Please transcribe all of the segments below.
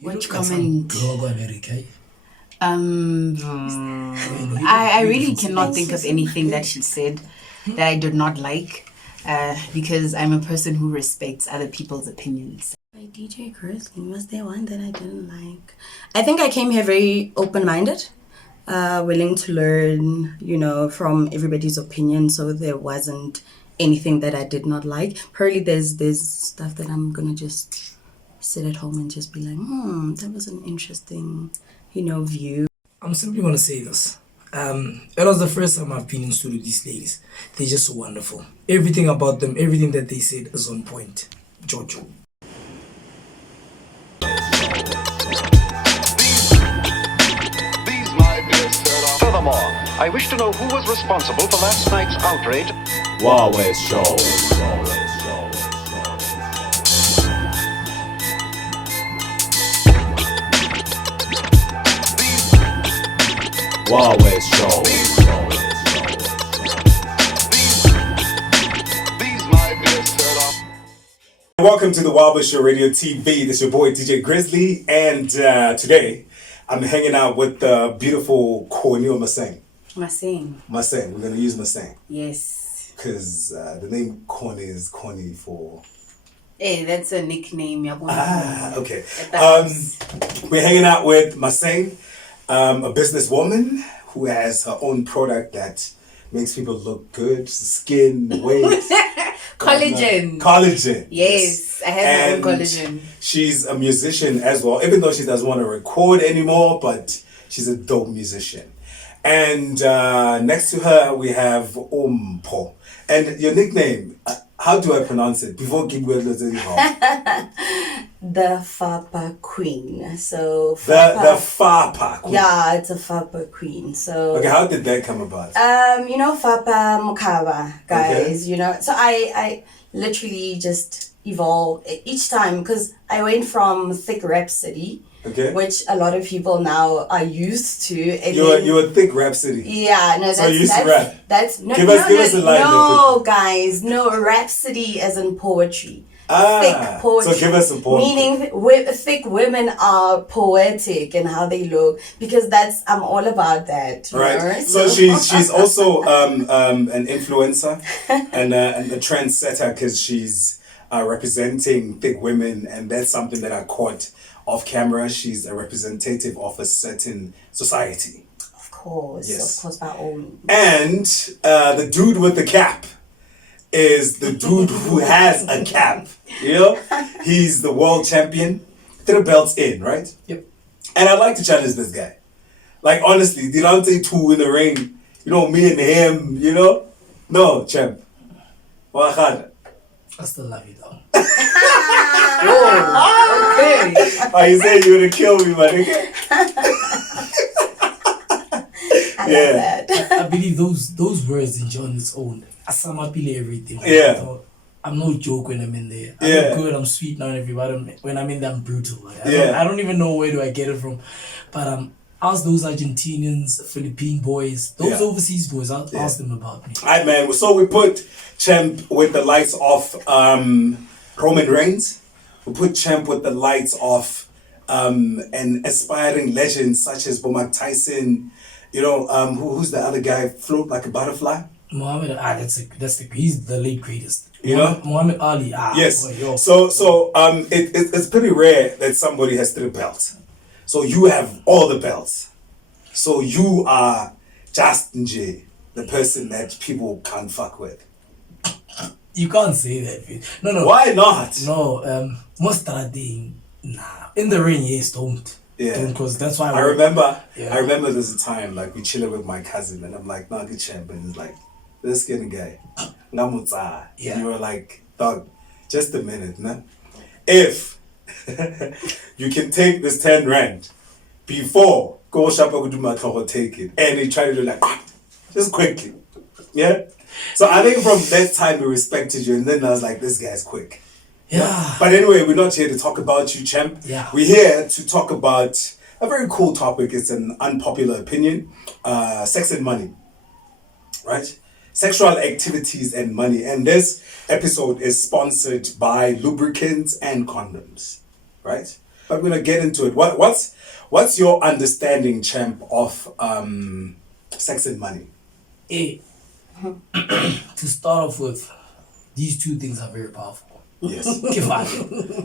Which comment? Girl America. I really cannot think of anything that she said that I did not like, because I'm a person who respects other people's opinions. By DJ Grizzly, was there one that I didn't like? I think I came here very open-minded, willing to learn, from everybody's opinion. So there wasn't anything that I did not like. Probably there's stuff that I'm gonna just sit at home and just be like, that was an interesting, view. I'm simply gonna say this. It was the first time I've been in studio with these ladies. They're just so wonderful. Everything about them, everything that they said is on point. Jojo. Furthermore, I wish to know who was responsible for last night's outrage. Huawei Show. Huawei Show. Welcome to the Huawei Show Radio TV. This is your boy DJ Grizzly, and today I'm hanging out with the beautiful KWEEN or MASENG. MASENG. MASENG. We're gonna use MASENG. Yes. Because the name KWEEN is corny for. Hey, that's a nickname. Okay. We're hanging out with MASENG, a businesswoman who has her own product that makes people look good, skin, weight. Collagen. Collagen. Yes, I have my own collagen. She's a musician as well, even though she doesn't want to record anymore, but she's a dope musician. And next to her, we have Umpo. And your nickname, how do I pronounce it? Before Kibwe The FUPER queen. So the FUPER queen. Yeah, it's a FUPER queen. So okay, how did that come about? FUPER Mukaba, guys. Okay. So I literally just evolved each time because I went from thick rhapsody, okay, which a lot of people now are used to. And you're a thick rhapsody. Yeah, no, that's, so you used to rap. That's no, give us a line. No, guys, no, rhapsody as in poetry. Thick poetry. So give us some poetry. Meaning, thick women are poetic and how they look, because I'm all about that. Right. So she's also an influencer and a trendsetter because she's representing thick women, and that's something that I caught off camera. She's a representative of a certain society. Of course, by all means. And the dude with the cap is the dude who has a cap. He's the world champion. 3 belts in, right? Yep. And I'd like to challenge this guy. Like, honestly, Delante 2 in the ring. Me and him, No, champ. I still love you, though. Okay. You said you would have killed me, my nigga. I love that. I believe those words enjoy its own. I sum up everything. Yeah. I'm no joke when I'm in there. I'm good, I'm sweet now and everybody. When I'm in there, I'm brutal. I don't even know where do I get it from. But ask those Argentinians, Philippine boys, those overseas boys, ask them about me. Alright, man. So we put Champ with the lights off Roman Reigns. We put Champ with the lights off an aspiring legend such as Mike Tyson. Who's the other guy? Float like a butterfly. Muhammad, he's the late greatest. Muhammad Ali. Yes. Boy, so it's pretty rare that somebody has 3 belts. So you have all the belts. So you are just Nje, the person that people can't fuck with. You can't say that. No. Why not? No. Most thing, nah. In the ring, yes, don't. Yeah. Because that's why I remember there's a time like we chilling with my cousin and I'm like, nah, good champ, and he's like, this skinny guy. Ngamutsa. Yeah. And you were like, dog, just a minute, nah. If you can take this 10 rand before go shop take it, and he tried to do like just quickly. Yeah. So I think from that time we respected you, and then I was like, this guy's quick. Yeah. But anyway, we're not here to talk about you, champ. Yeah. We're here to talk about a very cool topic. It's an unpopular opinion. Sex and money. Right? Sexual activities and money. And this episode is sponsored by lubricants and condoms. Right? But we're gonna get into it. What's your understanding, champ, of sex and money? Hey, to start off with, these two things are very powerful. Yes.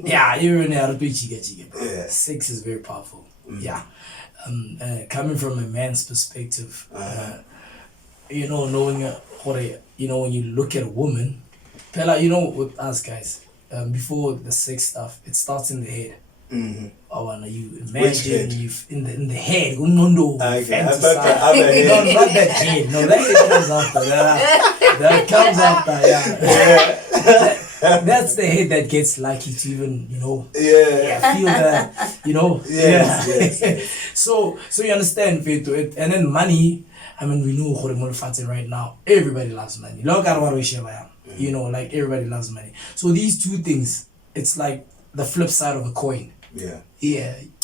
Yeah, you're in the Yeah. Sex is very powerful. Yeah. Coming from a man's perspective, you know, knowing you know, when you look at a woman, Pella, you know, with us guys, before the sex stuff, it starts in the head. Mm-hmm. Oh, and you Which imagine head? you in the head. No, Okay, I fantasize. thought the other head. No, not that head. No, that head comes after. That comes after. Yeah. That's the head that gets lucky to even, you know, feel that, you know. Yes. So you understand, Feto, and then money. I mean, we know right now. Everybody loves money. You know, like everybody loves money. So these two things, it's like the flip side of a coin. Yeah.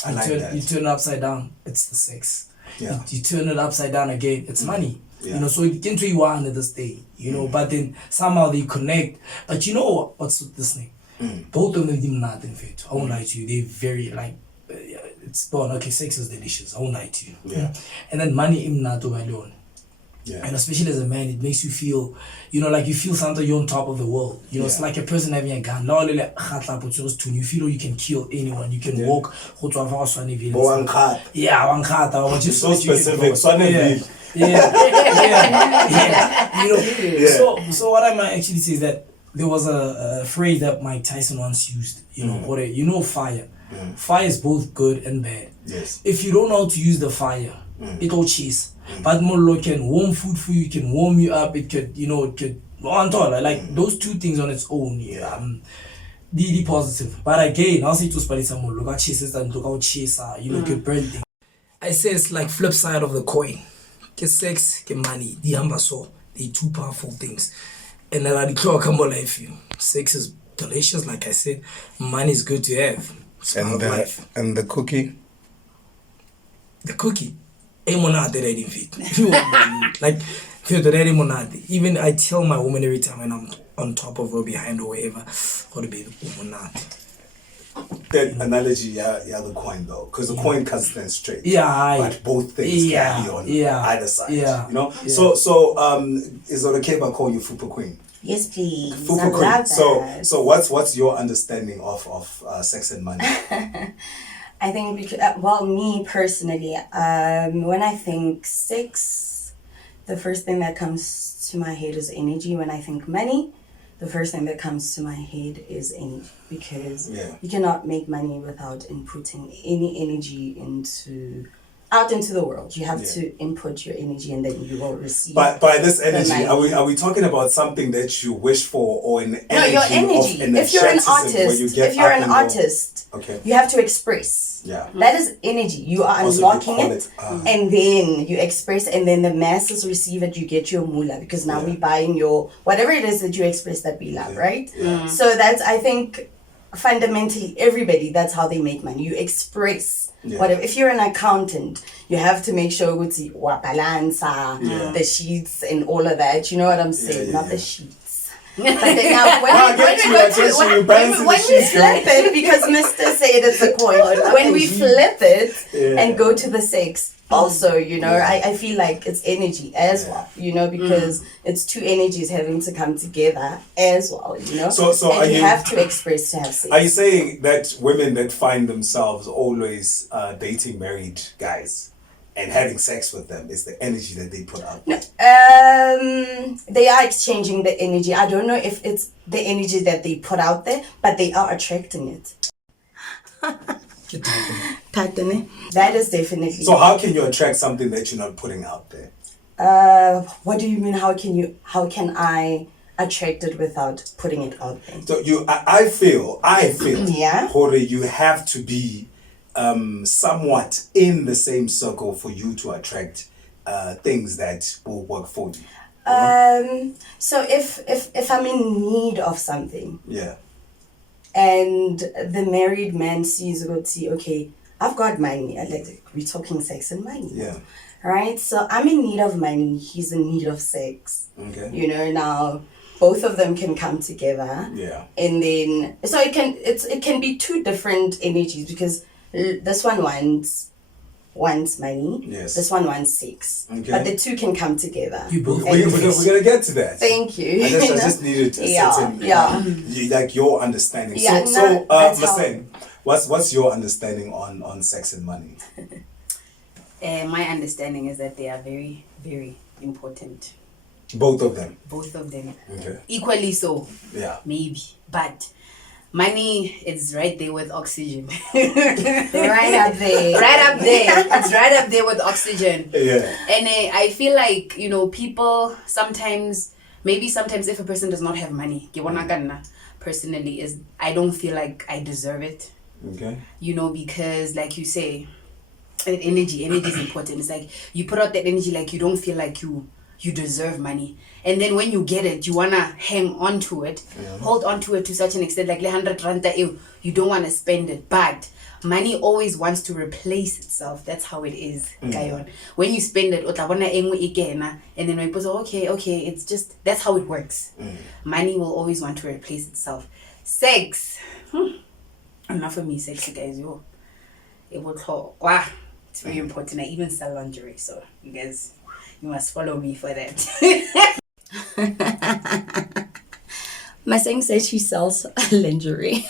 I like that. You turn it upside down, it's the sex. Yeah. You turn it upside down again, it's money. Yeah. You know, so it can't you under this day, you know, but then somehow they connect. But you know what's with this thing? Both of them do nothing fit. I won't lie to you. They very like it's born, okay, sex is delicious. I won't lie to you. Yeah. And then money im not alone. Yeah. And especially as a man, it makes you feel, you know, like you feel something you're on top of the world. You know, it's like a person having a gun. You feel you can kill anyone. You can walk. Yeah, just so specific. You know, so what I might actually say is that there was a phrase that Mike Tyson once used. You know, fire. Fire is both good and bad. Yes. If you don't know how to use the fire, it'll chase. But more can warm food for you, can warm you up. It could, you know, it could like those two things on its own. The positive. But again, I'll say to Spalisa more look at chases and look out chaser. You know, could burn things. I say it's like flip side of the coin. Get sex, get money. The ambaso, they two powerful things. And then I declare come life you. Sex is delicious, like I said. Money is good to have. It's part of life. And the cookie. The cookie. Like even I tell my woman every time when I'm on top of her, behind her, wherever, how to be that analogy, the coin though, because the coin can't stand straight. But both things can be on either side. You know. So is it okay if I call you FUPER Queen? Yes, please. FUPER Queen. So what's your understanding of sex and money? I think because, me personally, when I think sex, the first thing that comes to my head is energy. When I think money, the first thing that comes to my head is energy, because you cannot make money without inputting any energy out into the world. You have to input your energy, and then you will receive. But by this energy, are we talking about something that you wish for, or an energy? No, your energy. If you're an artist, you have to express. That is energy. You are unlocking it, and then you express, and then the masses receive it. You get your moolah, because now we're buying your whatever it is that you express that we love, right? So that's, I think, fundamentally everybody, that's how they make money. You express whatever. If you're an accountant, you have to make sure with the balance, the sheets and all of that. You know what I'm saying? Not the sheets. But then now when we flip it, because Mr. said it's a coin, when we flip it and go to the sex, also, you know, I feel like it's energy as well, you know, because it's two energies having to come together as well, you know. So and you have to express to have sex. Are you saying that women that find themselves always dating married guys and having sex with them is the energy that they put out? No, they are exchanging the energy. I don't know if it's the energy that they put out there, but they are attracting it. That is definitely. So how can you attract something that you're not putting out there? What do you mean? How can I attract it without putting it out there? So I feel Jorge, you have to be somewhat in the same circle for you to attract things that will work for you. So if I'm in need of something, and the married man sees, okay, I've got money. Like, we're talking sex and money. Right? So I'm in need of money. He's in need of sex. Okay. You know, now both of them can come together. Yeah. And then, so it can be two different energies, because This one wants money. Yes. This one wants sex. Okay. But the two can come together. You both. We're gonna get to that. Thank you. I just needed a certain, like your understanding. Yeah, so that's Maseng, what's your understanding on sex and money? My understanding is that they are very, very important. Both of them. Both of them. Okay. Equally so. Yeah. Maybe. But money is right there with oxygen. Right up there. Right up there. It's right up there with oxygen. Yeah. And I feel like, people sometimes if a person does not have money, personally, is I don't feel like I deserve it. Okay. Because like you say, that energy is important. It's like you put out that energy like you don't feel like you deserve money, and then when you get it, you wanna hang on to it, hold on to it to such an extent, like 100 rand, you don't want to spend it, but money always wants to replace itself. That's how it is. When you spend it, and then when people say, okay, it's just, that's how it works. Money will always want to replace itself. Sex, enough for me, sexy guys, it will talk. Wow, it's very important. I even sell lingerie, so you guys, you must follow me for that. Maseng says she sells lingerie.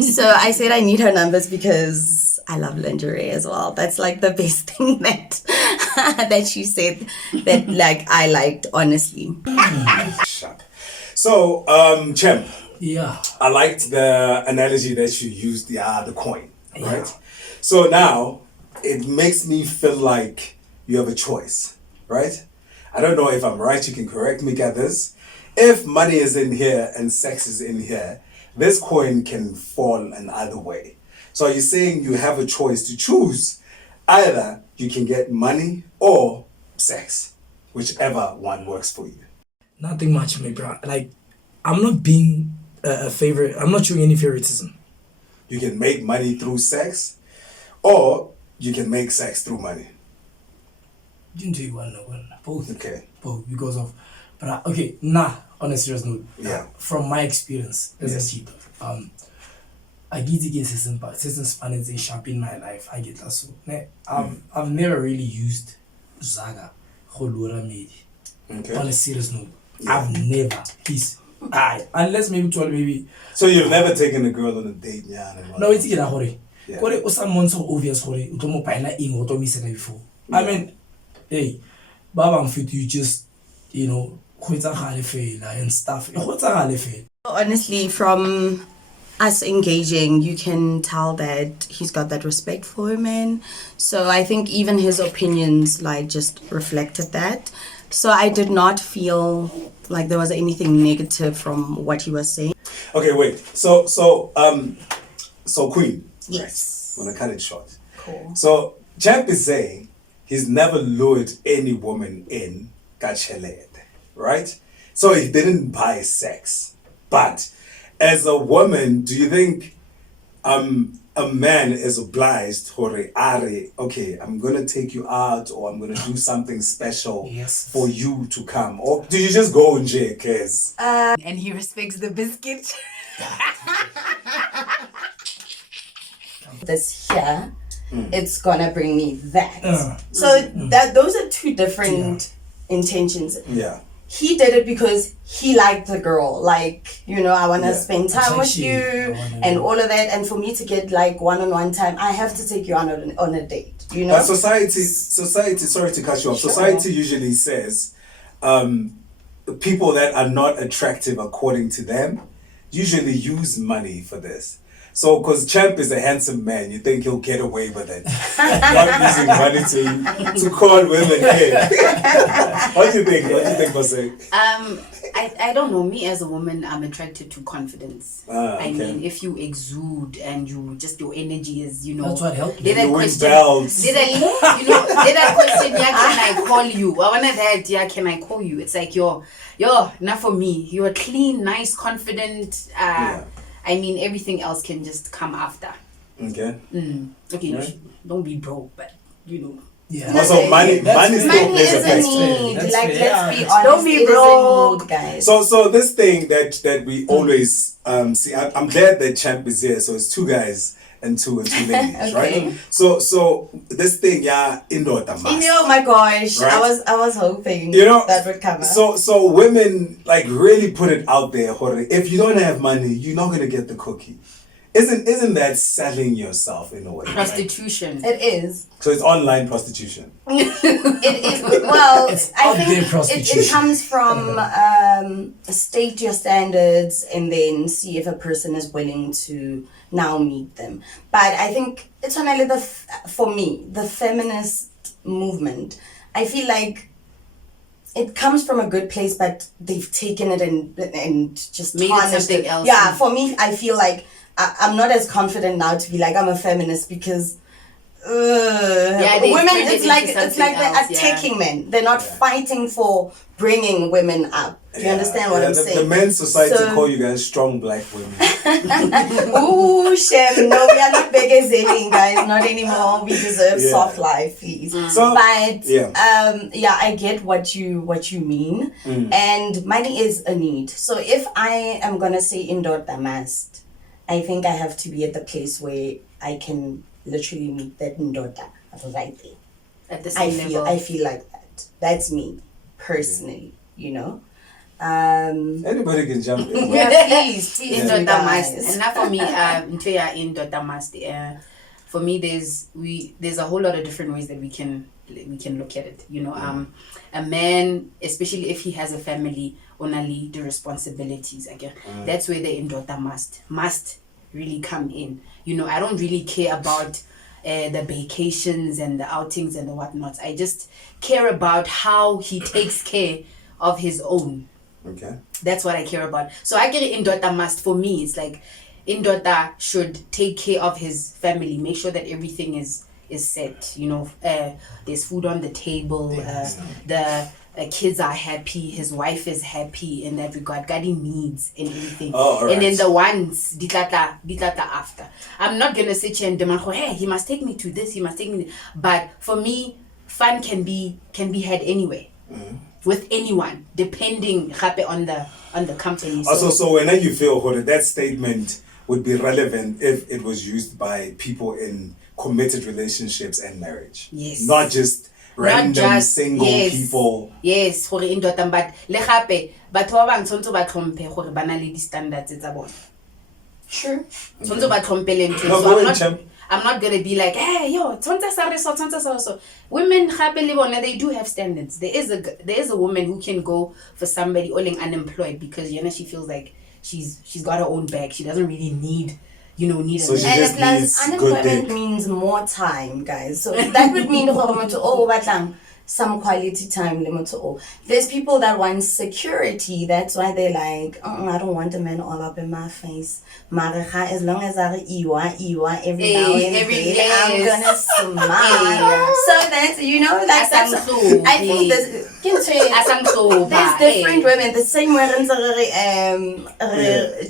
So I said I need her numbers because I love lingerie as well. That's like the best thing that she said that like I liked, honestly. So, Champ. Yeah. I liked the analogy that you used, the coin, right? Yeah. So now it makes me feel like you have a choice, right? I don't know if I'm right. You can correct me, get this. If money is in here and sex is in here, this coin can fall in either way. So are you saying you have a choice to choose? Either you can get money or sex, whichever one works for you. Nothing much, my bro. Like, I'm not being a favorite. I'm not showing any favoritism. You can make money through sex, or you can make sex through money. Didn't do one, both. Okay. Both, because of, but on a serious note. Yeah. From my experience as a cheater, I get to get certain spanners in sharp in my life. I get that so. I've never really used Zaga, Holura Medi. Okay. On a serious note, I've never. Please. Unless maybe. So you've never taken a girl on a date, yeah? No, it's a hurry. Kore someone so obvious hurry. Utomo paina ing utomi said before. I mean, hey, Baba fit you just and stuff. Honestly, from us engaging, you can tell that he's got that respect for women. So I think even his opinions like just reflected that. So I did not feel like there was anything negative from what he was saying. Okay, wait. So Queen. Yes. Right. I'm gonna cut it short. Cool. So Champ is saying he's never lured any woman in Gacheled, right? So he didn't buy sex. But as a woman, do you think a man is obliged okay, I'm gonna take you out or I'm gonna do something special for you to come? Or do you just go in jail, cause and he respects the biscuit. This here, it's gonna bring me that. So those are two different intentions. Yeah. He did it because he liked the girl. Like, I want to spend time with you and all of that. And for me to get like one-on-one time, I have to take you on a date, But society, sorry to cut you off. Sure. Society usually says people that are not attractive according to them usually use money for this. So, because Champ is a handsome man, you think he'll get away with it. Not using money to call women in. What do you think? What do you think, Maseng? I don't know. Me as a woman, I'm attracted to confidence. Okay. I mean, if you exude and your energy is, That's what helped me. You win belts. Did that question, can I call you? I wanted that, can I call you? It's like, you're not for me. You're clean, nice, confident. I mean, everything else can just come after. Okay. Okay, right. Don't be broke, but Yeah. Also, money still plays a factor. Let's be honest. Don't be broke, guys. So this thing that we always see, I'm glad that Champ is here. So it's two guys and two ladies, Okay. right? So this thing, yeah, indoor must. Oh my gosh, Right? I was hoping that would come up. So women like really put it out there, Jorge. If you don't have money, you're not gonna get the cookie. Isn't that selling yourself in a way? Prostitution. It is. So it's online prostitution. It is. Well, I out there think prostitution. it comes from state your standards and then see if a person is willing to now meet them. But I think it's only for me, the feminist movement, I feel like it comes from a good place, but they've taken it and just made it tarnished something it. else. Yeah, for me, I feel like I'm not as confident now to be like I'm a feminist because they women, turned it it's like into they're something else, attacking men. They're not fighting for bringing women up. Do you understand what I'm saying? The men's society So- call you guys strong black women. Ooh, Shem, no, we are not begging, guys, not anymore. We deserve Yeah. soft life, please. So- But yeah. I get what you mean, and money is a need. So if I am gonna say indoor must, I think I have to be at the place where I can literally meet that indoor right there. At the same level. I feel like that. That's me personally, you know. Anybody can jump in. Yeah, please, in you Dota guys. must, and that for me, in Dota must. For me, there's a whole lot of different ways that we can look at it. You know, a man, especially if he has a family, only the responsibilities. Again, that's where the in Dota must really come in. You know, I don't really care about the vacations and the outings and the whatnots. I just care about how he takes care of his own. Okay. That's what I care about. So I get Indota must. For me, it's like Indota should take care of his family, make sure that everything is set. You know, there's food on the table. The kids are happy. His wife is happy in that regard. Gadi needs and everything. Oh, all right. And then the ones ditlata after. I'm not gonna sit here and demand, hey, he must take me to this. He must take me. But for me, fun can be had anyway. With anyone, depending on the company. So when you feel that statement would be relevant if it was used by people in committed relationships and marriage. Yes. Not just random single people. Yes, gore indota but le gape batho ba bang tshwantse ba tlhompe gore ba na le di standards tsa bona. Sure. Tshwantse ba tlhompele ntho. No, go ahead, champ. I'm not gonna be like, hey, yo, tshwantse sa re so. Women gape le bona, they do have standards. There is a woman who can go for somebody only unemployed because she feels like she's got her own bag. She doesn't really need So she And just plus, needs good unemployment dick. means more time, guys. So that would mean some quality time. There's people that want security. That's why they're like, I don't want a man all up in my face. As long as I iwa every now and then, I'm gonna smile. So that's that's. I think there's different women. The same way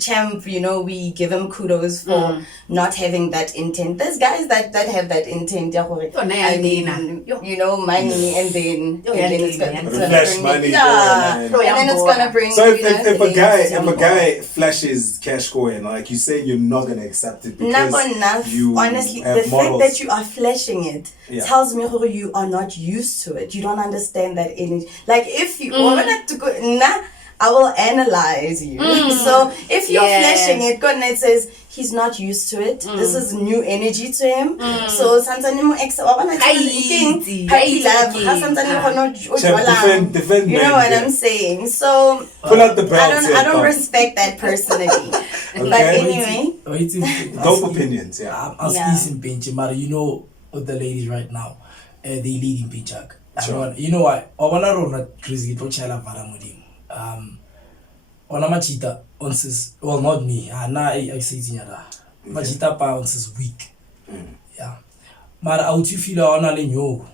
champ, we give him kudos for not having that intent. There's guys that have that intent. Money and then it's gonna Flash bring money, and then it's gonna bring. So if a guy flashes cash going, like you say, you're not gonna accept it because Not enough. you Honestly, have the models. fact that you are flashing it Yeah. tells me you are not used to it. You don't understand that energy. Like if you want to go, I will analyze you. So if you're flashing it, God, it says he's not used to it. This is new energy to him. So sometimes defend you know what I'm saying. So pull out the belt. I don't respect that personally. But anyway, Dope opinions, yeah. I'm speaking pinch, but with the ladies right now, they leading pinchak. Sure. You know why? I wanna run a Grizzly to chala varamudi. On a machita on says, well, not me. I say tinyada. Machita pa on says weak. Yeah. But how do you feel on a lenyo?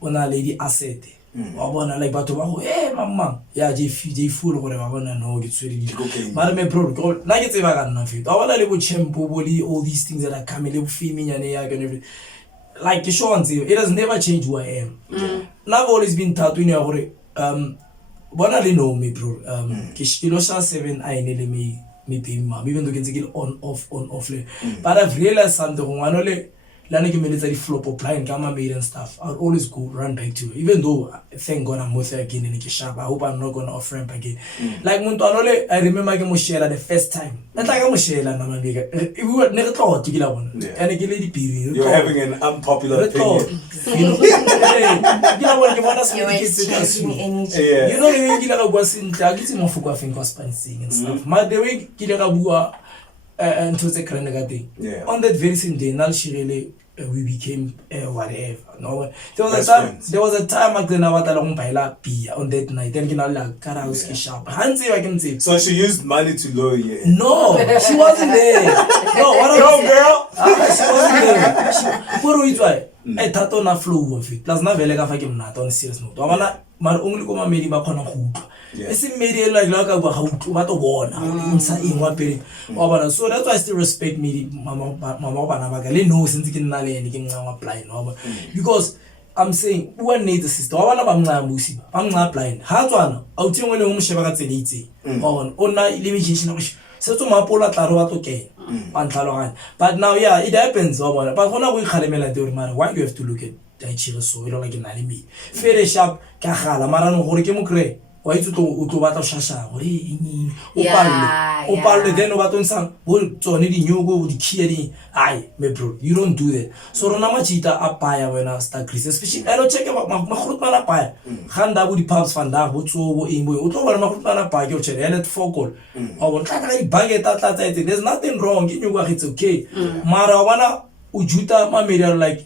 On a lady asset. I wanna like batu. Hey, mama. Yeah, they fool whatever. I wanna know it's really Okay. Madam Pro, like it's ever got enough. I wanna live with champo, all these things that are coming, little female and everything. Like the show it has never changed who I am. Now I've always been tattooing. Wanna know me, bro. Kishilosha 7 I need me me being mom, even though you can take it on off. But I've realized something. Lana ke meletse di flop or blind gamma made and stuff. I'll always go run back to her. Even though thank God I'm with her again and sharp. I hope I'm not gonna off ramp again. Like I remember Moshela the first time. That's like Moshela na we were never thought to get one. And a lady period. You're having an unpopular opinion. You know what you want us to do. You know you was in targeting of Fuka and stuff. My the way Gilabua and to the thing. On that very same day, now she really we became whatever. No, there was a time I didn't want to buy pia on that night. Then you know like karaoke shop. Hansi I can say. So she used money to lure you. No, she wasn't there. No, what girl. She wasn't there. What do we try? THATO na flow of it. Plus na vele ka fa ke mna on serious note. Wa bana mara only ko mamedi ba khona go utlwa. Ese medi like ka ba ga utlwa ba to bona. Nsa ingwa pele. Wa bana so that's why I still respect me mama bana ba ka le no since ke nna le ene ke nqa blind no because I'm saying one needs a sister. Wa bana ba nqa musi ba nqa blind. Ha tswana a uthi ngwe le mo sheba ka tsela itse. Wa bona ona limitation no so to mapola tla ro ba to ke. But now, yeah, it happens. But why do you have to look at that chill so you don't like an enemy? Fair sharp, Kahala, Marano, Horikimukre. Why to Utobata Shasha? Opal, then Obaton San, to need you go with the key. Aye, me bro, you don't do that. So Ronamachita apaya when I start Chris, especially I don't check about Mahutana apaya. Handa with the pubs fanda, what's over in Utover Mahutana apaya, your chair, and at focal. Or bag it at there's nothing wrong, you know it's okay. Marawana Ujuta Mamira like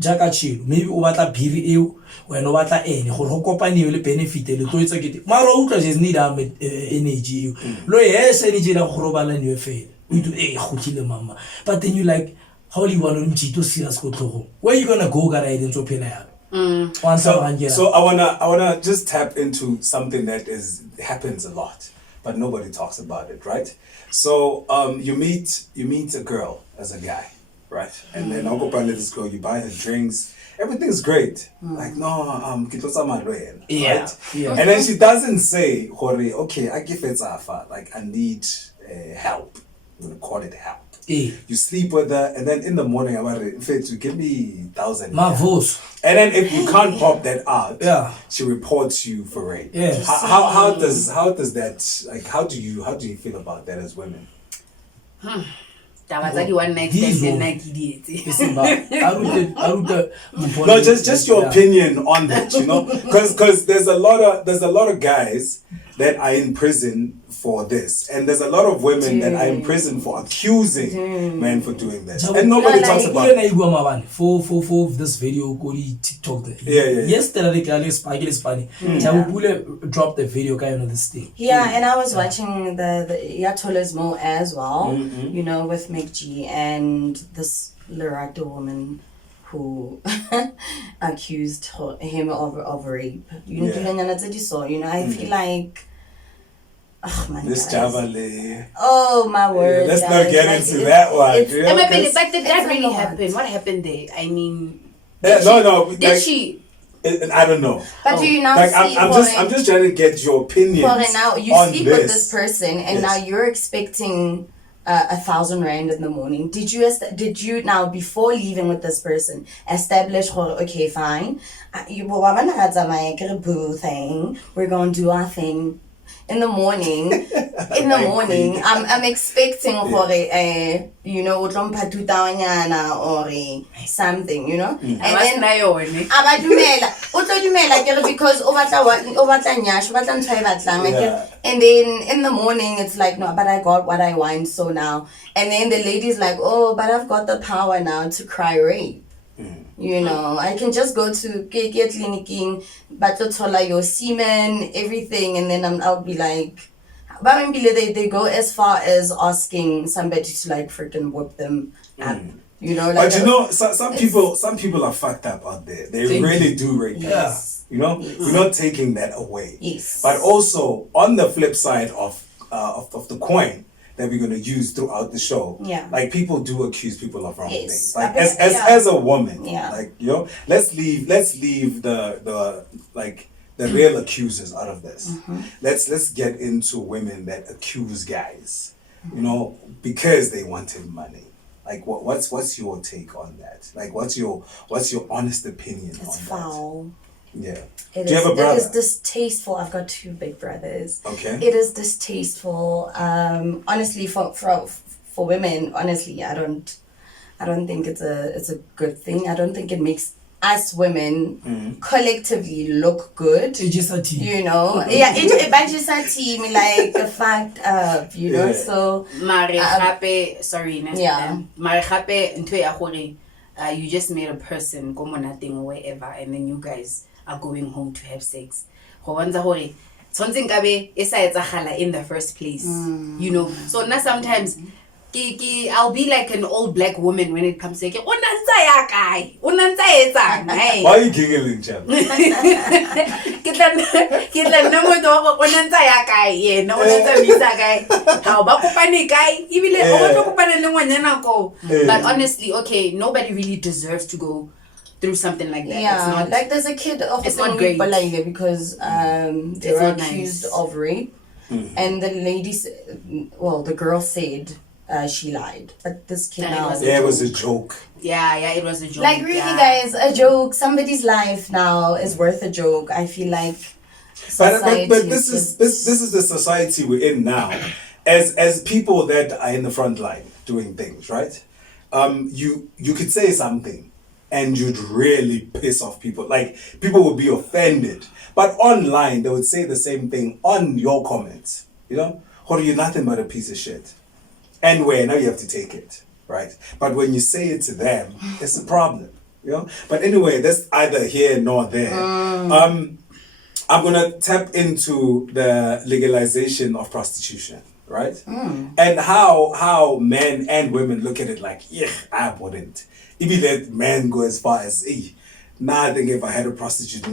Jackachill, maybe Wata Piri you. When Wata any who company will benefit the toys get Marouka is need energy. Lawyers energy of Robal and your faith. We do a hotel mama. But then you like Holy One to see us go to home. Where you gonna go get into Pinaya? So I wanna just tap into something that happens a lot, but nobody talks about it, right? So you meet a girl as a guy, right? And then I'll go find this girl, you buy her drinks. Everything's great. Like, no, right? Yeah. And then she doesn't say, okay, I give it Zafa. Like, I need help. I'm going to call it help. You sleep with her, and then in the morning, I'm like, in fact, you give me 1,000. My voice. And then if you can't pop that out, she reports you for rape. Yes. How does that, like, how do you feel about that as women? No, just your opinion on that, you know, because there's a lot of guys that are in prison for this, and there's a lot of women that are in prison for accusing men for doing this, and nobody talks about it. For this video, go to TikTok. Yesterday, Pule dropped the video kind of this thing. Yeah, and I was watching the Yatolismo as well, you know, with McG and this Loretta woman who accused him of rape. You know, I feel like, oh my this Javale. Oh my word. Let's not get into that one. But did that really happen? What happened there? I mean, did she? I don't know. But do you now like, see? I'm just trying to get your opinion. Now you sleep with this person, and now you're expecting 1,000 rand in the morning. Did you now, before leaving with this person, establish, okay, fine, we're gonna do our thing in the morning? I'm expecting you know, or something, you know, and then because and then in the morning it's like, no, but I got what I want, so now, and then the lady's like, oh, but I've got the power now to cry rape. You know, I can just go to get clinicing, but your semen, everything, and then I'll be like, but maybe they go as far as asking somebody to like freaking whip them up. You know, like, but you know, some people are fucked up out there. They really do rape. Yes. You know, we're not taking that away. Yes. But also on the flip side of the coin that we're gonna use throughout the show. Yeah. Like, people do accuse people of wrong things. Like, as as a woman. Yeah. Like, you know, let's leave the real accusers out of this. Let's get into women that accuse guys. you know, because they wanted money. Like, what's your take on that? Like, what's your honest opinion It's on foul. that? Yeah. It Do you have a brother? It is distasteful. I've got 2 big brothers. Okay. It is distasteful. Honestly, for women, honestly, I don't think it's a good thing. I don't think it makes us women collectively look good. It's just a team. You know, yeah, it's just a team like fucked up. You know, so. Mare gape, sorry, Yeah. Mare gape ntwe ya gore you just made a person go monating or wherever, and then you guys are going home to have sex. Go bontsha gore tshwantse nkabe e sa etsagala in the first place. You know, so now sometimes I'll be like an old black woman when it comes to like, why are you giggling, Chad? But honestly, okay, nobody really deserves to go through something like that. Yeah, it's not, like there's a kid it's not great because they were accused of rape, and the lady, the girl said she lied, but this kid now. It was a joke. Yeah, it was a joke. Like really, guys, a joke. Somebody's life now is worth a joke. I feel like. But this is the society we're in now, as people that are in the front line doing things, right? You could say something, and you'd really piss off people. Like people would be offended, but online they would say the same thing on your comments. You know, or you're nothing but a piece of shit. And now you have to take it, right? But when you say it to them, it's a problem, you know? But anyway, that's either here nor there. I'm gonna tap into the legalization of prostitution, right? And how men and women look at it like, yeah, I wouldn't. Even that men go as far as, nah, I think if I had a prostitute,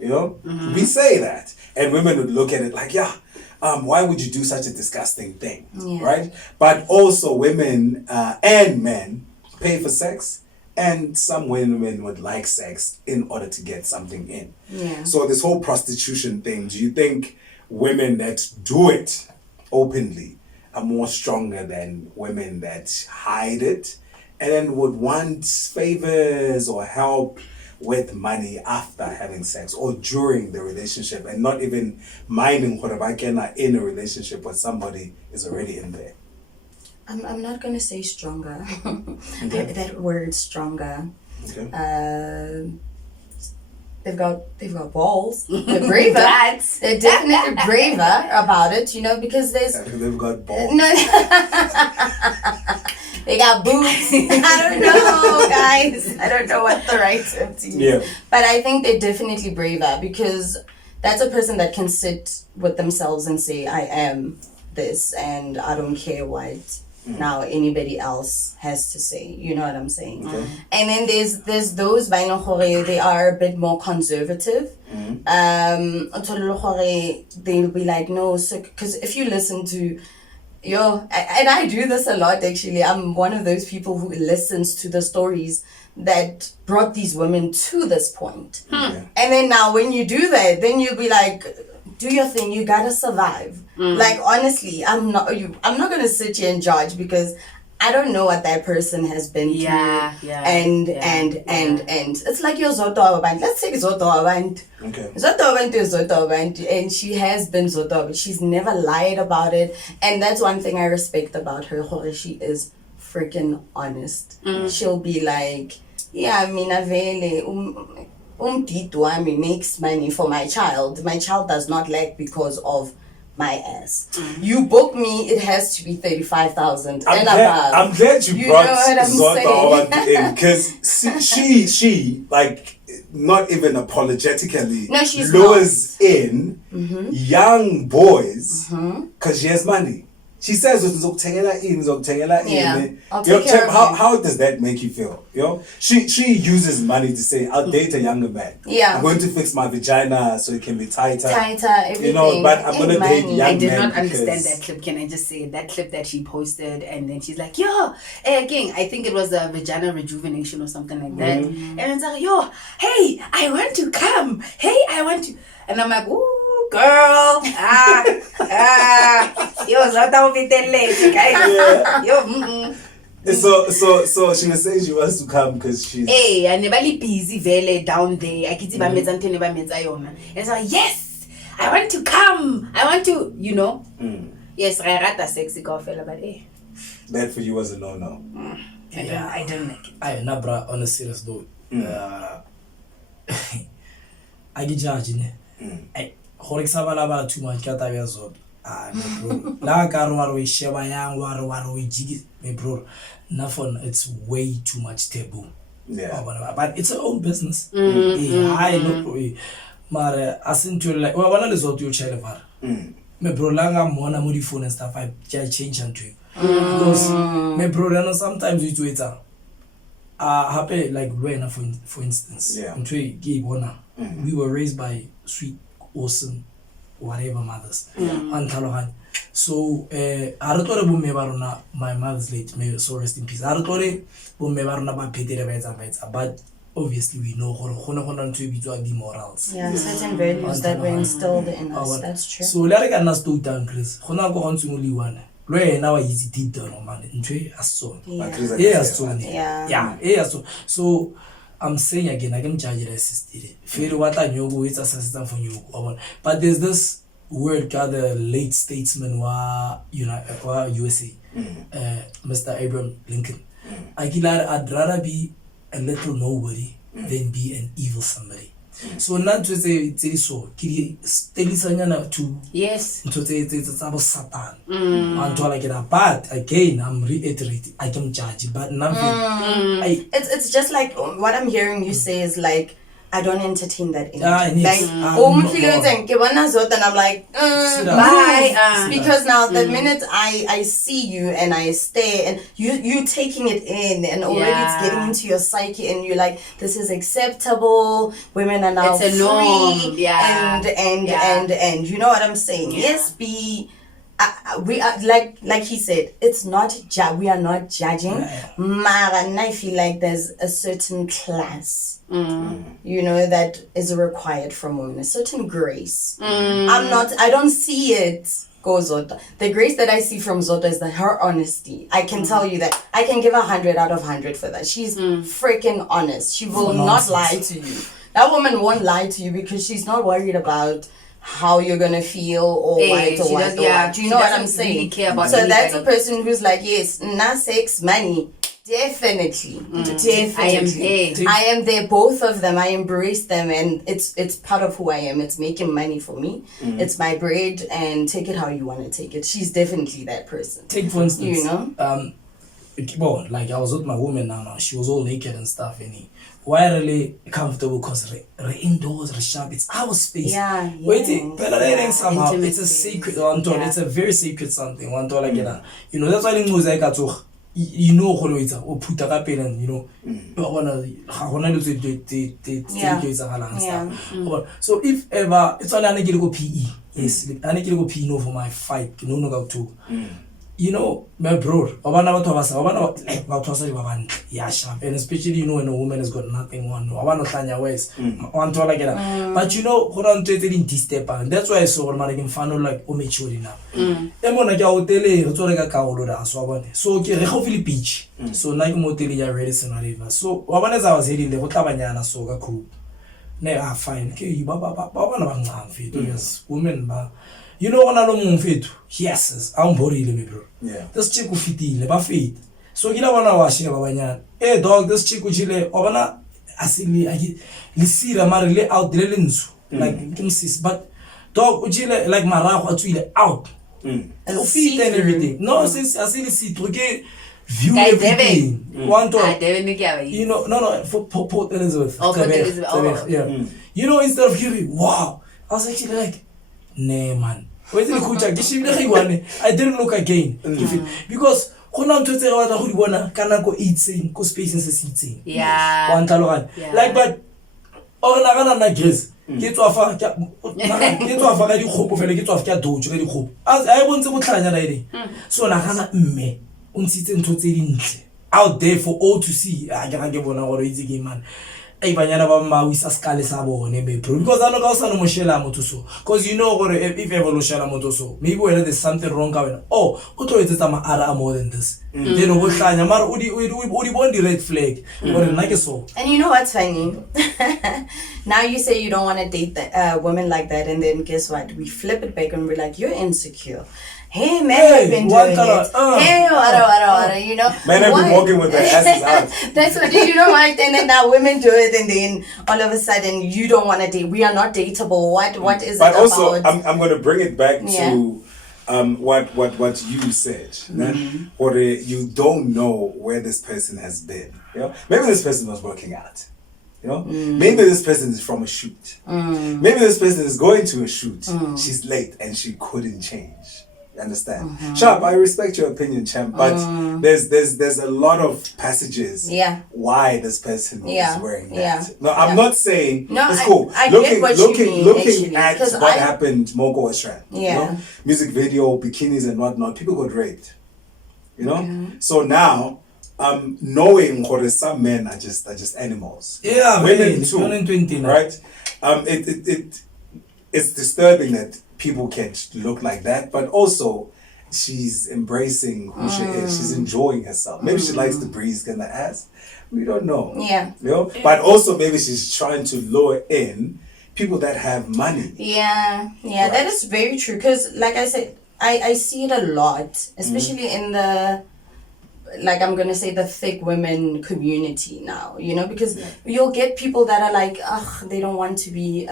you know? We say that. And women would look at it like, yeah, why would you do such a disgusting thing, right? But also women and men pay for sex, and some women would like sex in order to get something in. Yeah. So this whole prostitution thing, do you think women that do it openly are more stronger than women that hide it and then would want favors or help with money after having sex or during the relationship and not even minding what I can in a relationship where somebody is already in there? I'm not gonna say stronger. Okay. That word stronger. Okay. They've got balls. They're braver. They're definitely braver about it, you know, because They've got balls. No. They got boots. I don't know, guys. I don't know what the right term to use. Yeah. But I think they're definitely braver because that's a person that can sit with themselves and say, I am this and I don't care what now anybody else has to say. You know what I'm saying? Okay. And then there's those they are a bit more conservative. They'll be like, no, so because if you listen to and I do this a lot actually. I'm one of those people who listens to the stories that brought these women to this point. Yeah. And then now when you do that, then you'll be like, do your thing, you gotta survive. Like honestly, I'm not gonna sit here and judge because I don't know what that person has been through. And it's like your Zoto Aband. Let's take Zoto Aband. Okay. Zoto Aband is Zoto Aband, and she has been Zoto, but she's never lied about it. And that's one thing I respect about her. She is freaking honest. She'll be like, yeah, I mean, Umtituami makes money for my child. My child does not lack because of my ass. You book me, it has to be 35,000 and above. I'm glad you brought Zota in because she like not even apologetically lures in young boys because she has money. She says, I'll take care of how does that make you feel? You know, she uses money to say, I'll date a younger man. Yeah. I'm going to fix my vagina so it can be tighter. Everything. You know, but I'm going to date young men. I did not understand that clip. Can I just say that clip that she posted and then she's like, again, I think it was a vagina rejuvenation or something like that. And it's like, hey, I want to come. Hey, I want to. And I'm like, ooh, girl. Yo, Zota will be late, guys. Yo, So she was saying she wants to come because she's. Hey, I never busy vele down there. I can't even never and so yes, I want to come. I want to, you know. Yes, I rata sexy girl fella, but hey. That for you was a no. I don't like it. I na bra on a serious note. I get judging. I horek sabala too much kata yazo. Bro. La karwaro sheba yang waro jigi me bro. Nothing, it's way too much taboo. Yeah. But it's her own business. I know but asinto like well one is what you child of me bro langa mona modi phone and stuff I change and to because me bro know sometimes you do it happy like when for instance we were raised by sweet awesome whatever mothers so aratore bo me barona my mother's late may so rest in peace aratore bo me barona ba phetele ba but obviously we know to be the morals. Yeah, certain values that were instilled in us. That's true. So let us not do down, Chris. Hona go on to only one. Where now is deep down, man. Into as so. Yeah. So I'm saying again, I can charge it assisted. Feel what I know it's assistant for you. But there's this word called the late statesman USA, Mr. Abraham Lincoln. I'd rather be a little nobody than be an evil somebody. So not to say it's so kiri stelisanyana to yes to say it's about Satan and to like that. But again I'm reiterating I can judge but nothing it's just like what I'm hearing you say is like I don't entertain that energy. And I'm like, bye. Because now the minute I see you and I stay and you taking it in and already it's getting into your psyche and you're like, this is acceptable. Women are now it's a free. norm. And you know what I'm saying? Yes, we are like he said, it's not we are not judging. Mara, and I feel like there's a certain class, you know, that is required from women, a certain grace. I don't see it go Zota. The grace that I see from Zota is her honesty. I can tell you that I can give 100 out of 100 for that. She's freaking honest. She will not lie to you. That woman won't lie to you because she's not worried about how you're gonna feel or what. Do you know what I'm saying? Really care about so anybody. That's a person who's like, yes, not sex, money. Definitely. I am there, both of them. I embrace them and it's part of who I am. It's making money for me. It's my bread and take it how you want to take it. She's definitely that person. Take for instance, you know? Well, like I was with my woman now, she was all naked and stuff and why really comfortable because indoors, shop, it's our space. Somehow it's a secret one tool, it's a very secret something. One tool like that. You know, that's why the music I took. You know how it's or put a cap in, you know, so if ever it's all I need to go PE, yes, I need to go PE no for my fight, no go to. You know, my bro, and especially you know when a woman has got nothing on, but you know, hold on to it in step, and that's why I saw American fan like mature enough. So hopefully beach. So like motel ya ready river. So when I was heading the Hotabanyana soga crew. Never fine. Okay, you women you know when I don't fit, yes, I'm boring me bro. Yeah. This chick who fit in the feet. So you know when I was here, hey dog, this chick who chile, Obana, asili, I see the marry out the lens like you can see, but dog ujile like Mara or Twile out. Feet and everything. No, since I see to get view everything. One dog. You know, no, for Port Elizabeth. Yeah. You know, instead of hearing, wow, I was actually like, nah, man. I didn't look again. Because like but get off so out there for all to see. Man. banyana ba mawisa skale sa bone me bro, because I know ka usana mo shela motho so, because you know gore if ever lo shela motho so maybe when there's something wrong ka wena, oh o tlo etsetsa ma ara more than this, then o go hlanya mara o di bon di red flag gore nna ke so. And you know what's funny? Now you say you don't want to date women like that, and then guess what? We flip it back and we're like, you're insecure. Hey, men have been doing it. Hey, wada, you know. Men have been walking with their asses out. That's what you know, right? And then now women do it, and then all of a sudden you don't want to date. We are not dateable. What is but it also, about? I'm going to bring it back to what you said. Or you don't know where this person has been. You know, maybe this person was working out. You know, maybe this person is from a shoot. Maybe this person is going to a shoot. She's late and she couldn't change. You understand? Sharp, I respect your opinion, champ, but there's a lot of passages why this person is wearing that. No, I'm not saying it's cool. I get what you mean, looking at what happened Moko Australia. Yeah. You know? Music video, bikinis and whatnot, people got raped. You know? So now knowing what some men are just animals. Yeah, women man, too. 20, right? It's disturbing that people can look like that, but also she's embracing who she is. She's enjoying herself. Maybe she likes the breeze in the ass. We don't know. Yeah. You know? But also maybe she's trying to lure in people that have money. Yeah, right. That is very true. Because like I said, I see it a lot, especially in the, like I'm gonna say, the thick women community now, you know, because you'll get people that are like, they don't want to be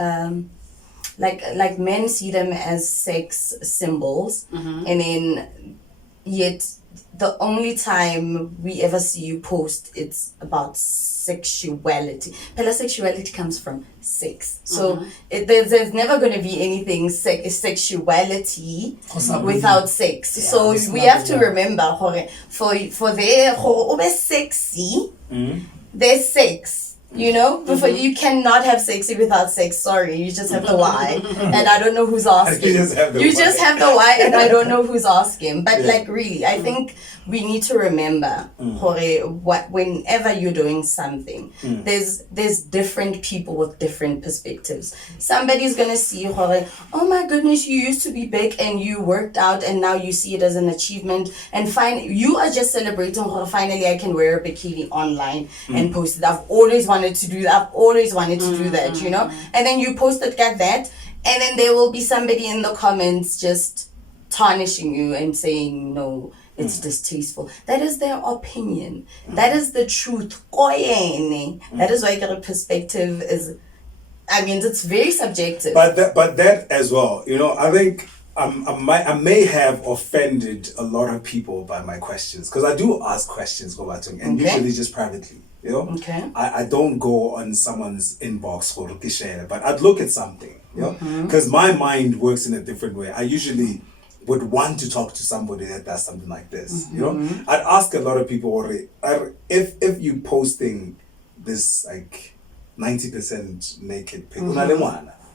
like men see them as sex symbols, and then yet the only time we ever see you post, it's about sexuality. Sexuality comes from sex, so there's never going to be anything sexuality without sex. So we have to remember, for their sexy, there's sex. You know, before you cannot have sexy without sex. Sorry, you just have the why, and I don't know who's asking. You just have the why, and I don't know who's asking. But like, really, I think we need to remember, whenever you're doing something, there's different people with different perspectives. Somebody's gonna see, oh my goodness, you used to be big and you worked out, and now you see it as an achievement, and you are just celebrating. Finally, I can wear a bikini online and post it. I've always wanted to do that. I've always wanted to do that, you know. And then you post it, get that, and then there will be somebody in the comments just tarnishing you and saying no. It's distasteful. That is their opinion. That is the truth. That is why your perspective is, I mean, it's very subjective. But that as well, you know, I think I may have offended a lot of people by my questions, because I do ask questions, and usually just privately. You know, I don't go on someone's inbox or share, but I'd look at something, you know, because my mind works in a different way. I usually would want to talk to somebody that does something like this. You know, I'd ask a lot of people, if you posting this like 90% naked pic,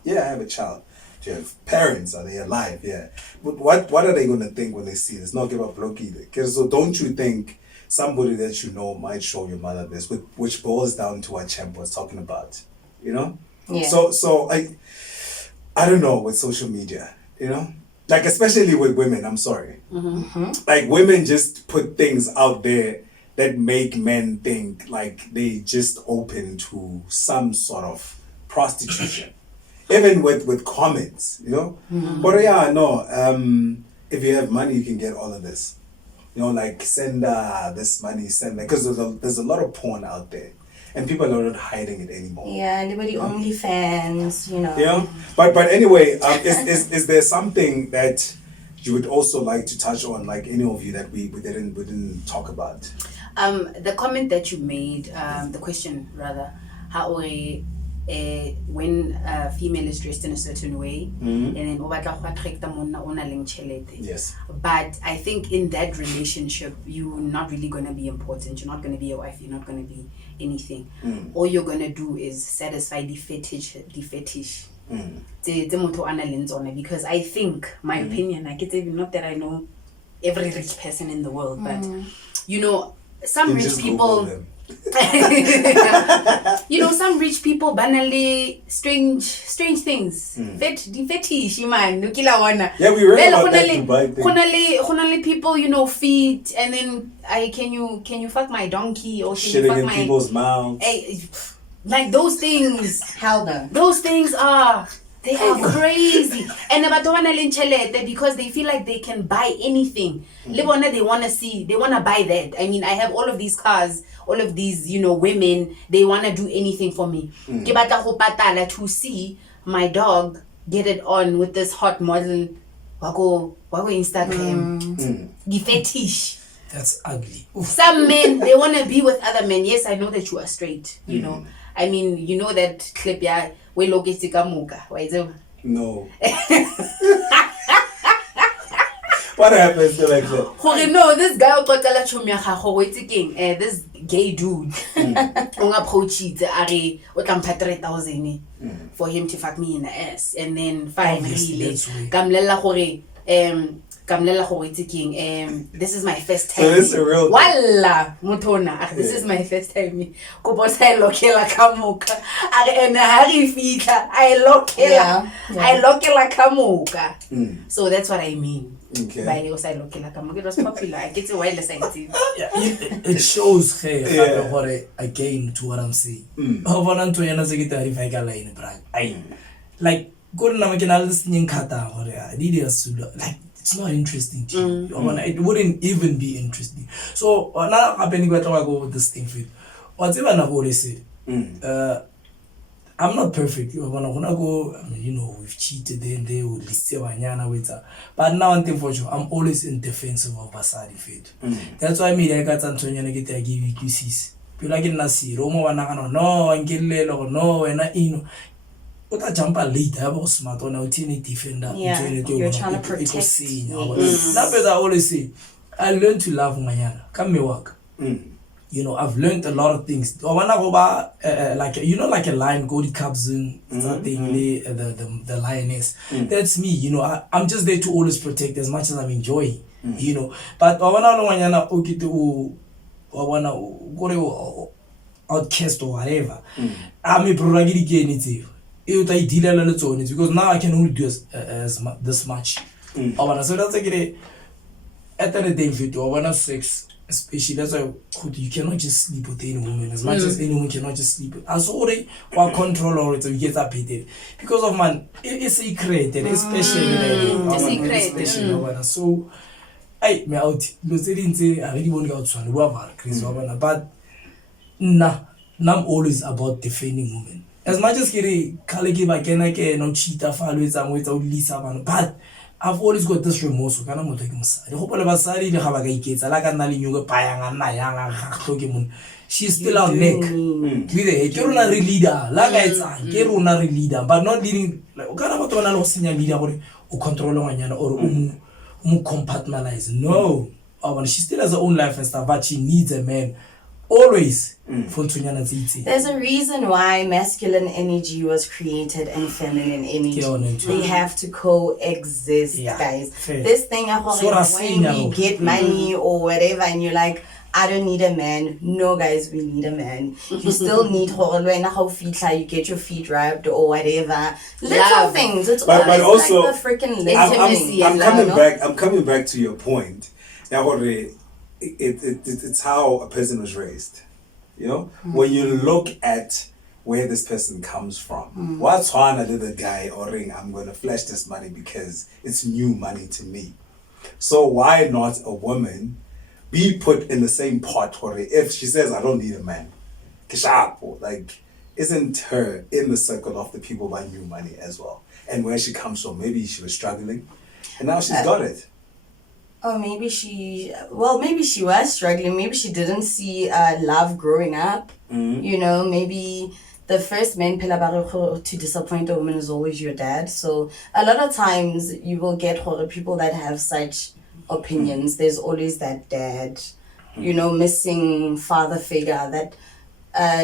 yeah, I have a child. Do you have parents? Are they alive? Yeah. But what are they going to think when they see this? Not give up block either. So don't you think somebody that you know might show your mother this, which boils down to what Champ was talking about, you know? Yeah. So I don't know with social media, you know? Like, especially with women, I'm sorry. Like, women just put things out there that make men think like they just open to some sort of prostitution. Even with comments, you know? But yeah, no, if you have money, you can get all of this. You know, like, send this money, send that. Because there's a lot of porn out there. And people are not hiding it anymore. Yeah, anybody OnlyFans, you know. Yeah, but anyway, is there something that you would also like to touch on, like any of you that we didn't talk about? The comment that you made, the question rather, how when a female is dressed in a certain way, and then yes. But I think in that relationship, you're not really going to be important. You're not going to be a wife. You're not going to be anything. All you're going to do is satisfy the fetish. Because I think, my opinion, like, it's even not that I know every rich person in the world, but you know, some rich people, you know, some some rich people banally strange things. Fetish, man. Yeah, we read about that Dubai thing. Honestly, people, feet, and then can you fuck my donkey, or can you Shitting fuck in my people's mouths. like those things. Hell no. Those things are crazy. And because they feel like they can buy anything. They want to see, they want to buy that. I mean, I have all of these cars, all of these, women, they want to do anything for me. Ke batla go patala to see my dog get it on with this hot model wako Instagram. The fetish. That's ugly. Some men, they want to be with other men. Yes, I know that you are straight, you know. I mean, you know that clip, yeah, we logistic muka. No. What happens to like that? No, this guy this gay dude approach it are 3,000 for him to fuck me in the ass, and then finally this is my first time. So this is a real Walla mutona. This is my first time. Kubosa lokela kamuka. And hari fika. I lokela kamuka. So that's what I mean. Okay. By the way, lokela kamuka. It was popular. I get a wireless idea. It shows again to what I'm saying. Like go to like it's not interesting to you. It wouldn't even be interesting. So now happening to go with this thing for you. Whatever I've always said, I'm not perfect. I wanna go. I mean, we've cheated. Then they will list but now I'm for sure, I'm always in defensive of Basadi fit. That's why I got Antonio and get I give you QCs. You like it Nasi, Romo no, and get little no, and I jump a later, I was smart on our teeny defender. You're trying to protect. That's what I always say. I learned to love Mayana. Come me work. I've learned a lot of things. I wanna go by like like a lion, Goldie Cubs and the lioness. That's me. I'm just there to always protect as much as I'm enjoying. But I wanna know Mayana okay to I wanna go outcast or whatever. I'm a prerogative. Because now I can only do this much. So that's like at the end of the day, I want sex, especially that's why you cannot just sleep with any woman as much as any woman cannot just sleep with. As already or control or you get up it because of it's secret, especially so I me out. Those didn't say I really want to go out to but I'm always about defending women. As much as no cheater, but I've always got this remorse. She's still our neck. Leader, but not leading like compartmentalize. No. She still has her own life and stuff, but she needs a man. Always. There's a reason why masculine energy was created and feminine energy. They have to coexist, guys. Fair. This thing when we get money or whatever and you're like, I don't need a man. No, guys, we need a man. You still need you get your feet rubbed or whatever. Little things. It's but also like the freaking intimacy. I'm coming back to your point. It's how a person was raised. When you look at where this person comes from, what's one of the guy or ring, I'm going to flash this money because it's new money to me. So why not a woman be put in the same pot or if she says I don't need a man? Like, isn't her in the circle of the people by new money as well? And where she comes from, maybe she was struggling and now she's got it. Oh, maybe she was struggling. Maybe she didn't see love growing up. Maybe the first man to disappoint a woman is always your dad. So a lot of times you will get people that have such opinions. There's always that dad, missing father figure, that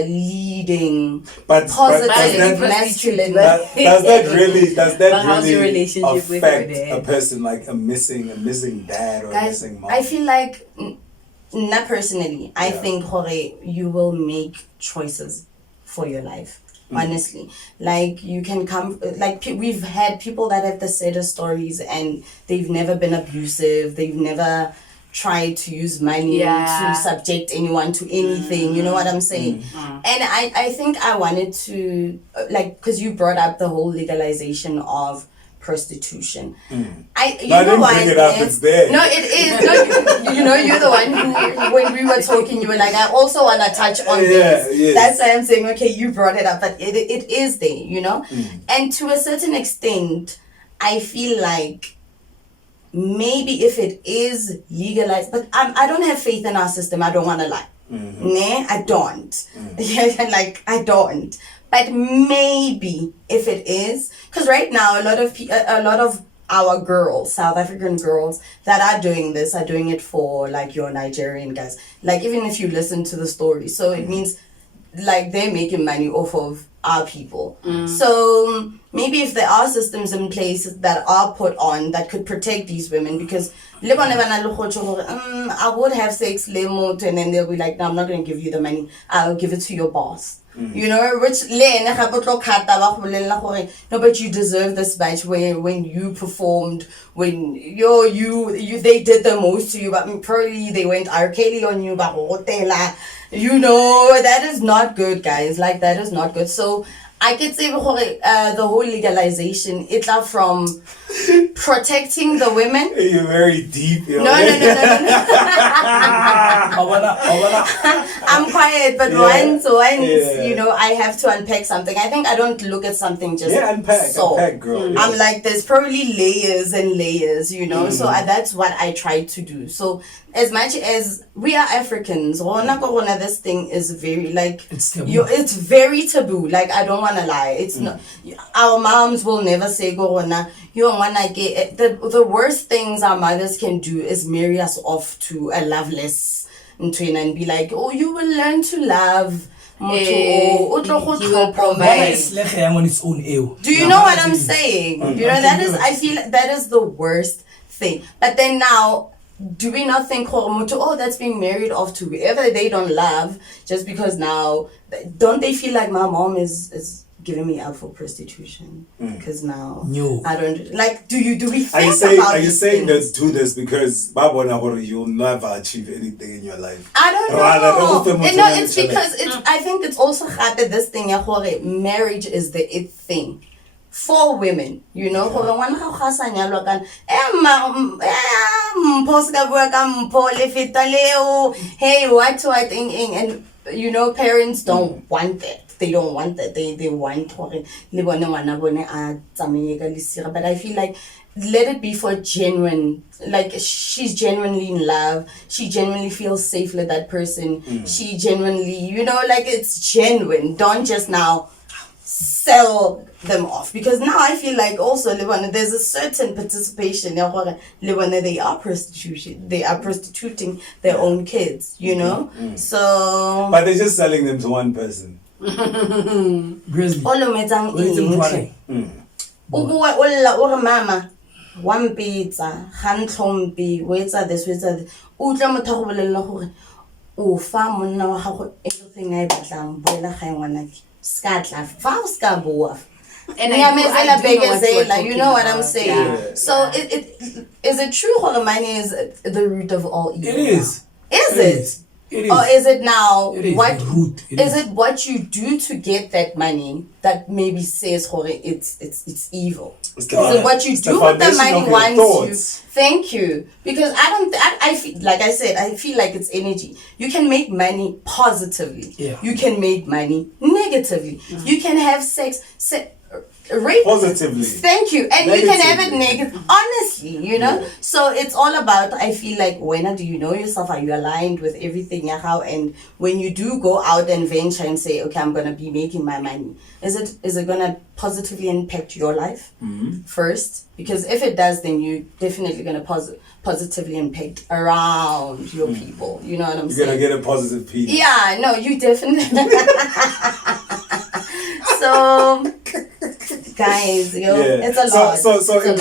leading positive masculine. Does that really relationship affect with your a person like a missing dad or a missing mom? I feel like, not personally, I think you will make choices for your life. Honestly, like you can come, like we've had people that have the saddest stories and they've never been abusive, they've never tried to use money to subject anyone to anything, you know what I'm saying? And I think I wanted to, like, because you brought up the whole legalization of prostitution. I didn't bring it up, it's there. No, it is. No, you know, you're the one who, when we were talking, you were like, I also want to touch on this. Yes. That's why I'm saying, okay, you brought it up, but it is there, you know? And to a certain extent, I feel like maybe if it is legalized, but I don't have faith in our system, I don't want to lie. Nah, I don't. Like, I don't. But maybe if it is, because right now a lot of our girls, South African girls that are doing this are doing it for like your Nigerian guys. Like even if you listen to the story, so it means like they're making money off of our people. So maybe if there are systems in place that are put on that could protect these women, because I would have sex and then they'll be like, no, I'm not going to give you the money, I'll give it to your boss. You know, which no, but you deserve this badge when you performed, when they did the most to you, but probably they went R. Kelly on you, but you know, that is not good, guys. Like, that is not good. So I could say the whole legalization, it's from protecting the women. You're very deep. No. I'm quiet, but once you know, I have to unpack something. I think I don't look at something just unpack, girl. I'm like, there's probably layers and layers, you know. So that's what I try to do. So as much as we are Africans, this thing is very like it's very taboo. Like, I don't want to lie. It's not. Our moms will never say Corona. The worst things our mothers can do is marry us off to a loveless and be like, oh, you will learn to love. He will provide. On its own. Do you know what I'm saying? You know, that is, I feel that is the worst thing. But then now, do we not think, oh, that's being married off to whoever they don't love, just because now, don't they feel like my mom is giving me out for prostitution? Because now, I don't, like, do we think are you saying let's do this because you'll never achieve anything in your life? I don't know. No, it's because I think it's also this thing, marriage is the it thing. For women, you know, hey, what, and you know, parents don't want that. They don't want that. They want but I feel like let it be for genuine, like she's genuinely in love, she genuinely feels safe with that person, she genuinely, you know, like it's genuine. Don't just now sell them off, because now I feel like also there's a certain participation they are prostituting their own kids, you know. So but they're just selling them to one person. Grizzly. Mama, one pizza, handlombi, waiter this, everything I and you know what I'm saying? Yeah. So it is it true money is the root of all evil? It is. Is it? It is. Or is it now it is what root. Is it what you do to get that money that maybe says it's evil? Is it what you do with the money once you thank you? Because I feel like I said, I feel like it's energy. You can make money positively. Yeah. You can make money negatively. You can have sex rape positively. Thank you. And negatively. You can have it negative. Honestly, you know? Yeah. So it's all about, I feel like, when do you know yourself? Are you aligned with everything? How? And when you do go out and venture and say, okay, I'm going to be making my money, is it going to positively impact your life first? Because if it does, then you're definitely going to positively impact around your people. You know what I'm saying? You're going to get a positive piece. Yeah, no, you definitely. So, guys, it's a lot. So in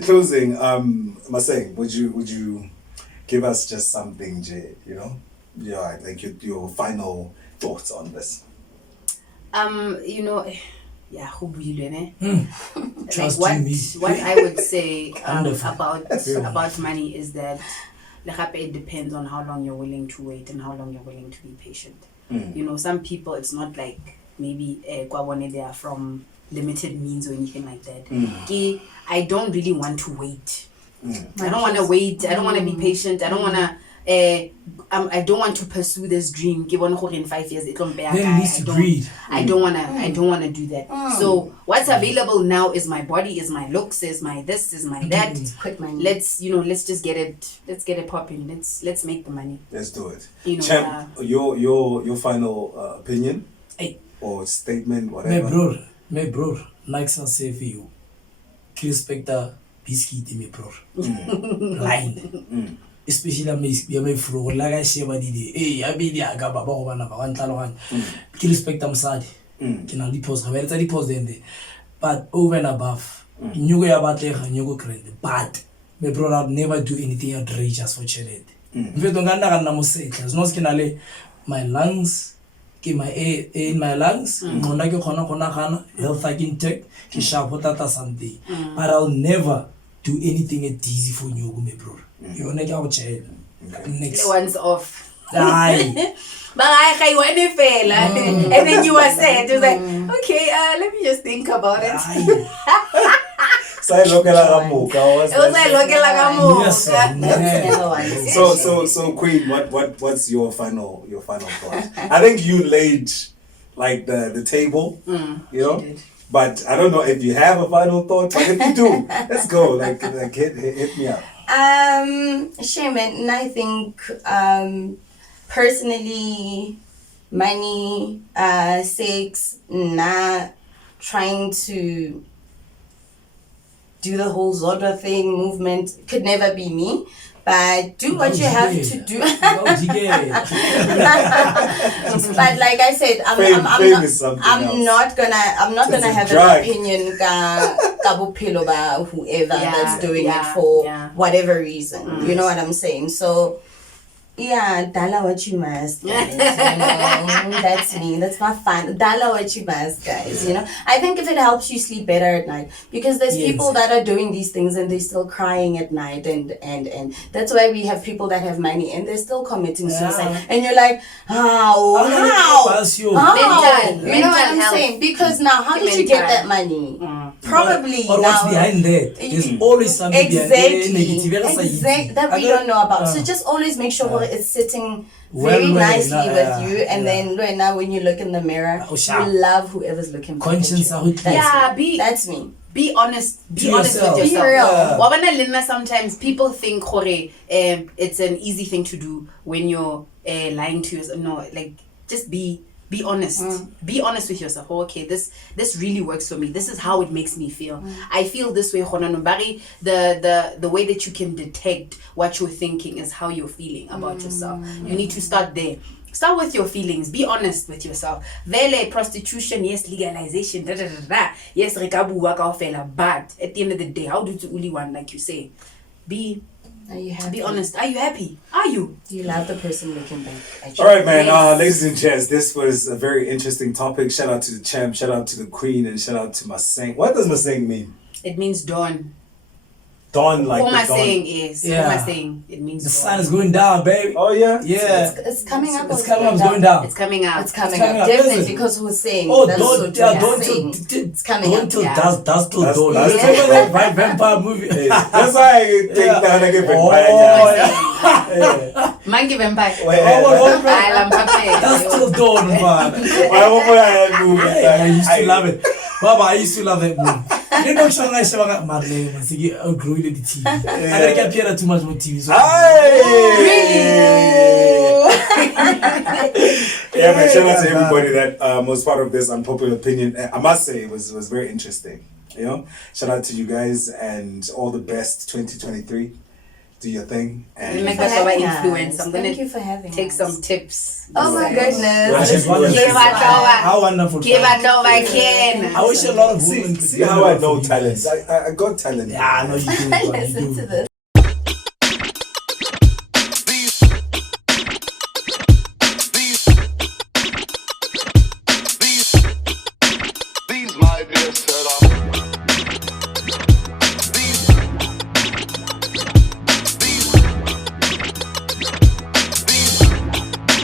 closing, Maseng, would you give us just something, Jay? You know, like your final thoughts on this. You know, yeah, who builed Trust like me. what I would say Wonderful. about money is that it depends on how long you're willing to wait and how long you're willing to be patient. You know, some people, it's not like maybe they are from limited means or anything like that. I don't really want to wait. I don't want to wait. I don't want to be patient. I don't want to. I don't want to pursue this dream. Give on in 5 years, it won't be. I don't want to do that. So what's available now is my body, is my looks, is my this, is my that. Quick money. Let's just get it. Let's get it popping. Let's make the money. Let's do it. You know, Champ, your final opinion Hey. or statement, whatever. My bro, like I say for you, respect the biscuit, my bro. Line. Especially my fro, like I say, but hey, I be there, I got Baba one talohan. Respect them sad. Can I pause? I pause then. But over and above, you go about there and you go crazy. But my brother, I'd never do anything outrageous for charity. If you don't get there's no skin, my lungs. My air in my lungs, health intact, something. But I'll never do anything easy for you, my bro. You wanna get out next one's off. Die. But I went in fail, and then you were saying, you like, okay, let me just think about it. So Queen, what's your final thought? I think you laid like the table, you know. But I don't know if you have a final thought. But if you do, let's go. Like hit me up. Shaman, I think personally, money, sex, trying to do the whole Zodra thing, movement, could never be me. But do what you have to do. But like I said, I'm not gonna have an opinion about whoever that's doing it for whatever reason. You know what I'm saying? So yeah, dala what you must, guys. You know, that's me. That's my fun. Dala what you must, guys. You know, I think if it helps you sleep better at night, because there's people that are doing these things and they're still crying at night, and that's why we have people that have money and they're still committing suicide, and you're like, how? You know what I'm saying? Because now, how did you get that money? Probably or now. what's behind that? There's always something Exactly. That we don't know about. So just always make sure it's sitting very nicely with you, and then right now when you look in the mirror, you love whoever's looking back at you. That's me. Be honest. Be honest yourself. with yourself. Be real. Sometimes people think it's an easy thing to do when you're lying to yourself. No, like just be honest. Be honest with yourself. Okay, this really works for me. This is how it makes me feel. I feel this way. The way that you can detect what you're thinking is how you're feeling about yourself. You need to start there. Start with your feelings. Be honest with yourself. Vele prostitution, yes, legalization, yes, rekabuwa kaofela. But at the end of the day, how do you only one, like you say? Are you happy? Be honest. Are you happy? Are you? Do you love the person looking back at you? All right, man. Ladies and gents, this was a very interesting topic. Shout out to the champ, shout out to the queen, and shout out to Maseng. What does Maseng mean? It means dawn. Dawn, like what the am I dawn. saying is, what am I saying? It means the dawn. sun is going down, baby. Oh yeah? Yeah. It's coming up. It's going down. It's coming up. It's coming up. Definitely, because who's saying? It's coming up. That's till dawn. That's Remember that vampire movie? That's why I think that I get vampire. Mangi vampire. That's till dawn, man. I used to love it. Baba, I used to love that movie. You know, Marlene, I outgrew the TV. I don't care too much more TV. So Really? Yeah, man. Shout out to everybody that was part of this unpopular opinion. I must say it was very interesting. You know, shout out to you guys and all the best 2023. Do your thing. And make us our influence. I'm Thank you for having take us. some tips. Oh my goodness. How wonderful. Give it over again. I wish a lot of women see how I know talent. I got talent. Yeah, I know you do. Listen to this.